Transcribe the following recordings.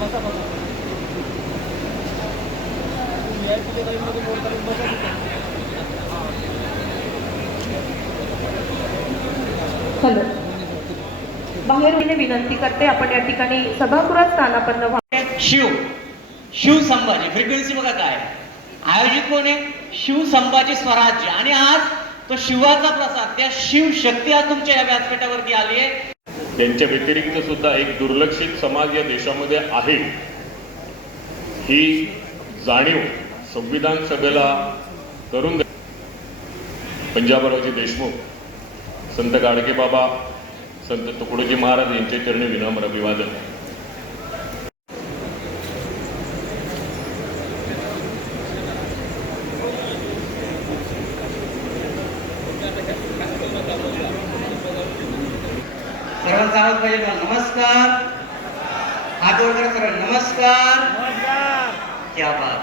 Hello. बाहेर विनंती करते आपण या ठिकाणी सभागृहात स्थानापन्न व्हावे शिव. शिव संभाजी. फ्रिक्वेन्सी बघा काय आयोजित कोण आहे? शिव संभाजी स्वराज्य. आणि आज तो शिवाचा प्रसाद त्या शिव शक्ती आज तुमच्या या व्यासपीठावरती आली आहे. त्यांच्या व्यतिरिक्त सुद्धा एक दुर्लक्षित समाज या देशामध्ये आहे. ही जाणीव संविधान सभेला करून दे- पंजाबरावजी देशमुख संत गाडगे बाबा संत तुकडोजी महाराज यांच्या चरणी विनम्र अभिवादन. सर्वांना सांगत पाहिजे नमस्कार. हात वर करा सर्व नमस्कार. क्या बात.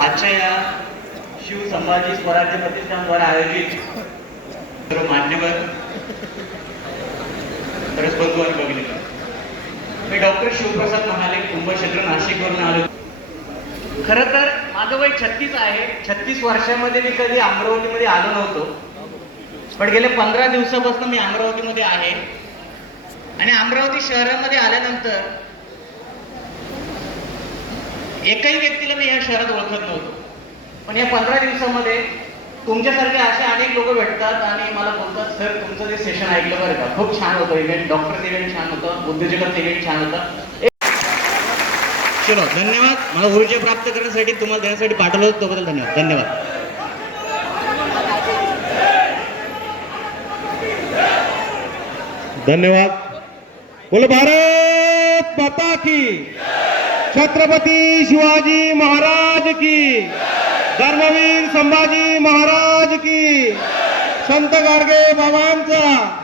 आजच्या या शिव संभाजी स्वराज्य प्रतिष्ठानद्वारे आयोजित सर्व मान्यवर परत बंधू आणि मी डॉक्टर शिवप्रसाद महाले कुंभक्षेत्र नाशिकवरून आलो. खरं तर माझं वय छत्तीस आहे. छत्तीस वर्षामध्ये मी कधी अमरावतीमध्ये आलो नव्हतो. पण गेले पंधरा दिवसापासून मी अमरावतीमध्ये आहे. आणि अमरावती शहरामध्ये आल्यानंतर एकही व्यक्तीला मी या शहरात ओळखत नव्हतो. पण या पंधरा दिवसामध्ये तुमच्यासारखे असे अनेक लोक भेटतात आणि मला बोलतात सर तुमचं जे सेशन ऐकलं बरं का. खूप छान होतं इव्हेंट डॉक्टरचं इव्हेंट छान होतं. उद्योजकाचं इव्हेंट छान होतं. चलो धन्यवाद. मला ऊर्जा प्राप्त करण्यासाठी तुम्हाला देण्यासाठी पाठवलं होतं तोबद्दल धन्यवाद. धन्यवाद. धन्यवाद। बोल भारत माता की। छत्रपती शिवाजी महाराज की। धर्मवीर संभाजी महाराज की। संत गाडगे बाबांचा।